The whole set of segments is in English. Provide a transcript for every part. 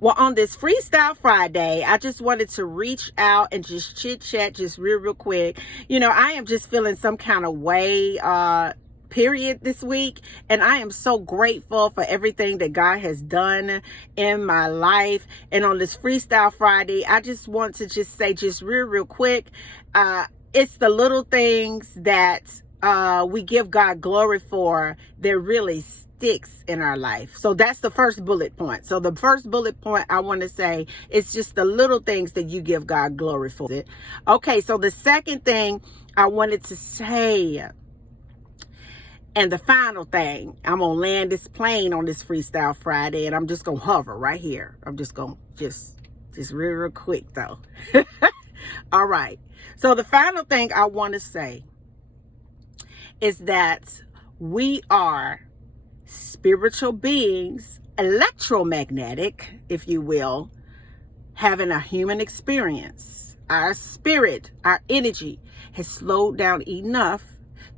Well, on this Freestyle Friday, I just wanted to reach out and just chit chat just real quick. I am just feeling some kind of way, period, this week. And I am so grateful for everything that God has done in my life. And on this Freestyle Friday, I just want to just say just real quick, it's the little things that we give God glory for that really sticks in our life. So that's the first bullet point. So the first bullet point I want to say is just the little things that you give God glory for. Okay, so the second thing I wanted to say, and the final thing, I'm going to land this plane on this Freestyle Friday, and I'm just going to hover right here. I'm just going to just real quick though. All right. So the final thing I want to say is that we are spiritual beings, electromagnetic, if you will, having a human experience. Our spirit, our energy has slowed down enough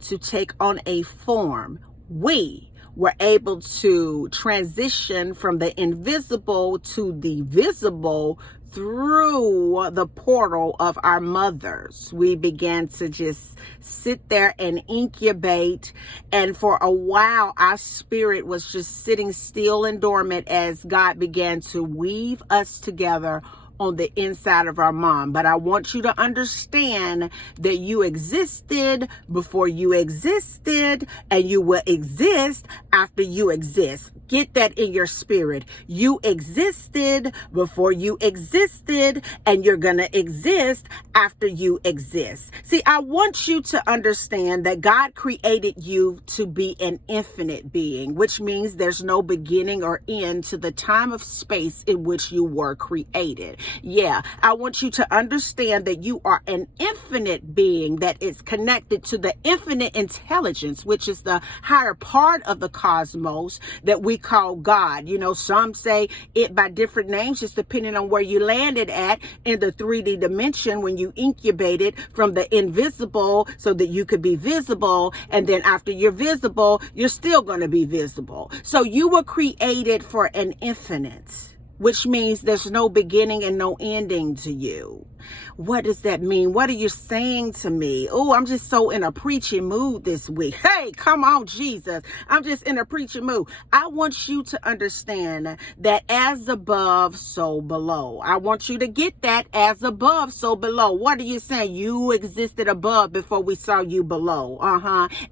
to take on a form. We were able to transition from the invisible to the visible through the portal of our mothers. We began to just sit there and incubate. And for a while, our spirit was just sitting still and dormant as God began to weave us together on the inside of our mom. But I want you to understand that you existed before you existed, and you will exist after you exist. Get that in your spirit. You existed before you existed, and you're going to exist after you exist. See, I want you to understand that God created you to be an infinite being, which means there's no beginning or end to the time of space in which you were created. Yeah, I want you to understand that you are an infinite being that is connected to the infinite intelligence, which is the higher part of the cosmos that we call God. Some say it by different names, just depending on where you landed at in the 3D dimension when you incubated from the invisible so that you could be visible. And then after you're visible, you're still going to be visible. So you were created for an infinite, which means there's no beginning and no ending to you. What does that mean? What are you saying to me? Oh, I'm just so in a preaching mood this week. Hey, come on, Jesus. I'm just in a preaching mood. I want you to understand that as above, so below. I want you to get that, as above, so below. What are you saying? You existed above before we saw you below.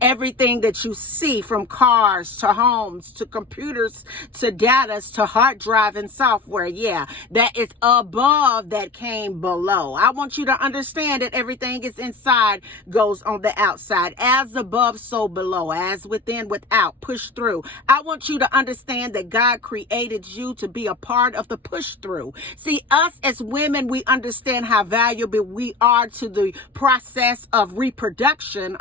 Everything that you see, from cars to homes to computers to data to hard drive and software, yeah, that is above, that came below. I want you to understand that everything is inside goes on the outside. As above, so below. As within, without. Push through. I want you to understand that God created you to be a part of the push through. See, us as women, we understand how valuable we are to the process of reproduction.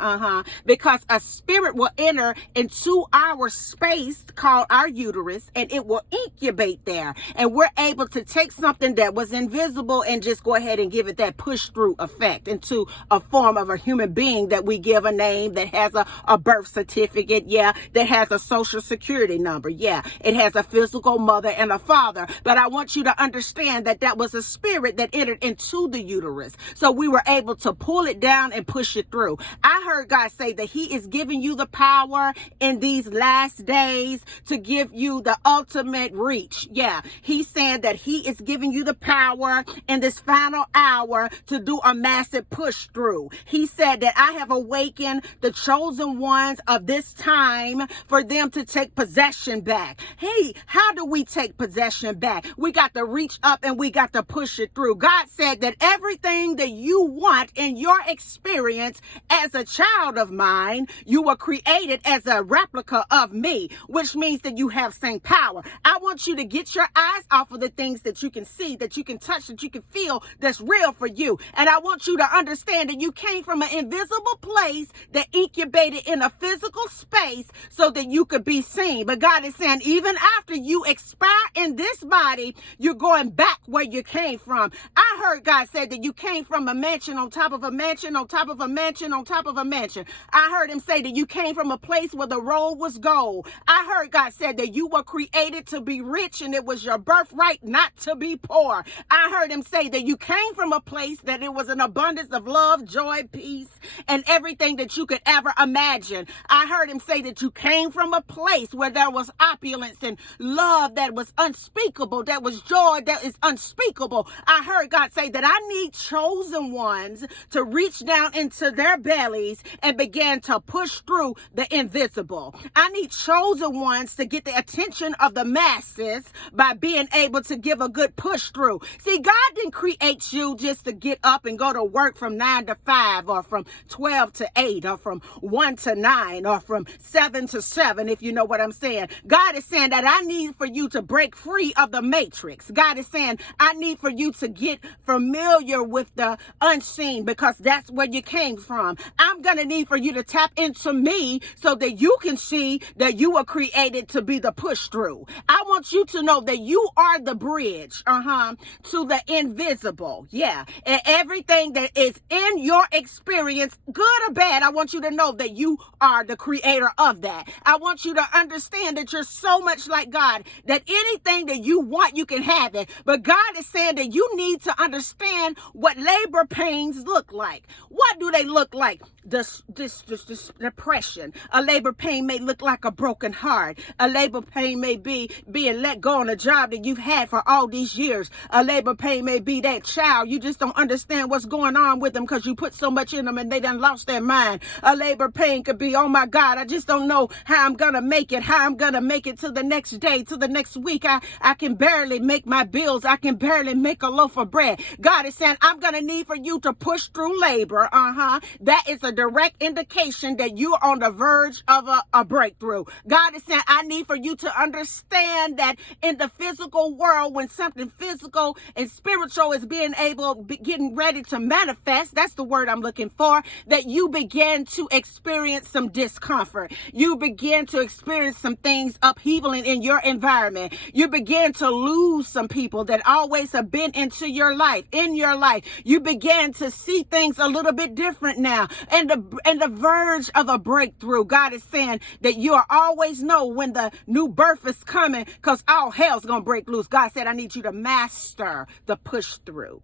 Because a spirit will enter into our space called our uterus, and it will incubate there. And we're able to take something that was invisible and just go ahead and give it that push through effect into a form of a human being that we give a name, that has a birth certificate, yeah, that has a social security number, yeah, it has a physical mother and a father. But I want you to understand that that was a spirit that entered into the uterus. So we were able to pull it down and push it through. I heard God say that He is giving you the power in these last days to give you the ultimate reach. Yeah, He's saying that He is giving you the power in this final hour to do a massive push through. He said that I have awakened the chosen ones of this time for them to take possession back. Hey, how do we take possession back? We got to reach up and we got to push it through. God said that everything that you want in your experience as a child of mine, you were created as a replica of me, which means that you have same power. I want you to get your eyes off of the things that you can see, that you can touch, that you can feel, that's real for you. And I want you to understand that you came from an invisible place that incubated in a physical space so that you could be seen. But God is saying, even after you expire in this body, you're going back where you came from. I heard God say that you came from a mansion on top of a mansion on top of a mansion on top of a mansion. I heard Him say that you came from a place where the road was gold. I heard God said that you were created to be rich, and it was your birthright not to be poor. I heard him say that you came from a place that it was an abundance of love, joy, peace, and everything that you could ever imagine. I heard him say that you came from a place where there was opulence and love that was unspeakable, that was joy that is unspeakable. I heard God say that I need chosen ones to reach down into their bellies and begin to push through the invisible. I need chosen ones to get the attention of the masses by being able to give a good push through. See, God didn't create you just to get up and go to work from 9 to 5 or from 12 to 8 or from 1 to 9 or from 7 to 7, if you know what I'm saying. God is saying that I need for you to break free of the matrix. God is saying I need for you to get familiar with the unseen because that's where you came from. I'm going to need for you to tap into me so that you can see that you were created to be the push through. I want you to know that you are the bridge, to the invisible. Yeah. And everything that is in your experience, good or bad, I want you to know that you are the creator of that. I want you to understand that you're so much like God, that anything that you want, you can have it. But God is saying that you need to understand what labor pains look like. What do they look like? This depression. A labor pain may look like a broken heart. A labor pain may be being let go on a job that you've had for all these years. A labor pain may be that child. You just don't understand what's going on with them because you put so much in them and they done lost their mind. A labor pain could be, oh my God, I just don't know how I'm going to make it, how I'm going to make it to the next day, to the next week. I can barely make my bills. I can barely make a loaf of bread. God is saying, I'm going to need for you to push through labor. That is a direct indication that you're on the verge of a breakthrough. God is saying, I need for you to understand that in the physical world, when something physical and spiritual is getting ready to manifest, that's the word I'm looking for, that you begin to experience some discomfort. You begin to experience some things upheavaling in your environment. You begin to lose some people that always have been in your life. You begin to see things a little bit different now. And the verge of a breakthrough. God is saying that you always know when the new birth is coming because all hell's going to break loose. God said, I need you to master the push through.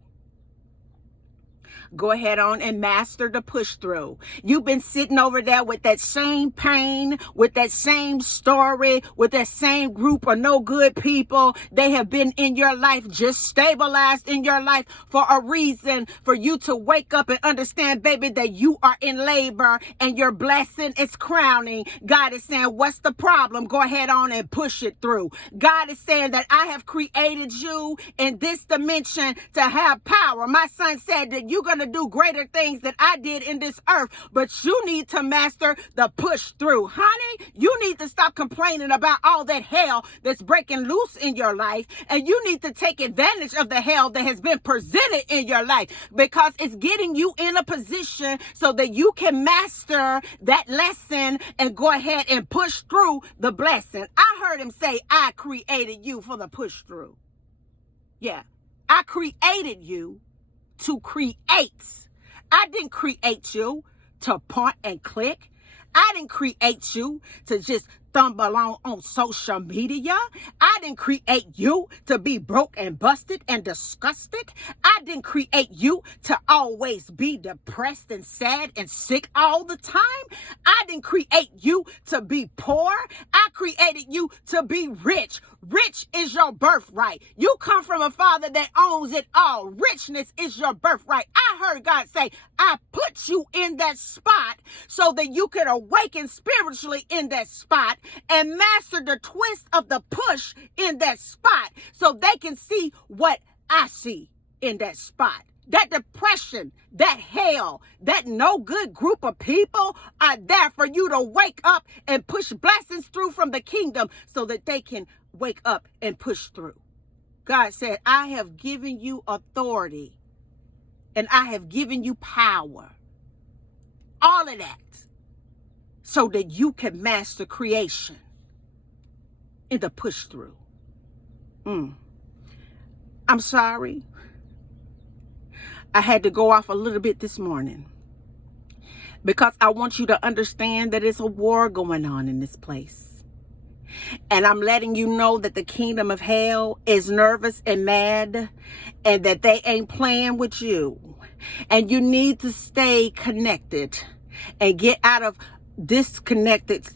Go ahead on and master the push through. You've been sitting over there with that same pain, with that same story, with that same group of no good people. They have been in your life, just stabilized in your life for a reason, for you to wake up and understand, baby, that you are in labor and your blessing is crowning. God is saying, what's the problem? Go ahead on and push it through. God is saying that I have created you in this dimension to have power. My son said that you're going to do greater things than I did in this earth, but you need to master the push through. Honey, you need to stop complaining about all that hell that's breaking loose in your life, and you need to take advantage of the hell that has been presented in your life because it's getting you in a position so that you can master that lesson and go ahead and push through the blessing. I heard him say, I created you for the push through. Yeah, I created you to create. I didn't create you to point and click. I didn't create you to just stumble on social media. I didn't create you to be broke and busted and disgusted. I didn't create you to always be depressed and sad and sick all the time. I didn't create you to be poor. I created you to be rich. Rich is your birthright. You come from a father that owns it all. Richness is your birthright. I heard God say, I put you in that spot so that you can awaken spiritually in that spot and master the twist of the push in that spot so they can see what I see in that spot. That depression, that hell, that no good group of people are there for you to wake up and push blessings through from the kingdom so that they can wake up and push through. God said, I have given you authority and I have given you power. All of that so that you can master creation in the push through. I'm sorry. I had to go off a little bit this morning because I want you to understand that it's a war going on in this place. And I'm letting you know that the kingdom of hell is nervous and mad, and that they ain't playing with you. And you need to stay connected and get out of disconnected,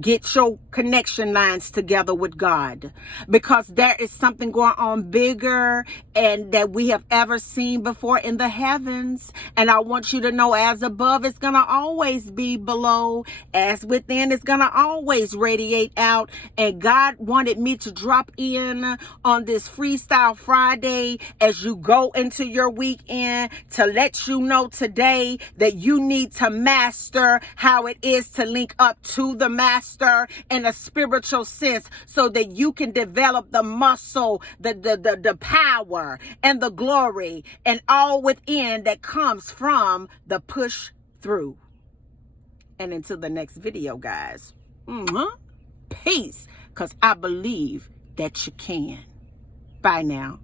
get your connection lines together with God, because there is something going on bigger and that we have ever seen before in the heavens. And I want you to know, as above, it's going to always be below. As within, it's going to always radiate out. And God wanted me to drop in on this Freestyle Friday as you go into your weekend to let you know today that you need to master how it is to link up to the master in a spiritual sense, so that you can develop the muscle, the power and the glory and all within that comes from the push through. And until the next video, guys, peace, because I believe that you can. Bye now.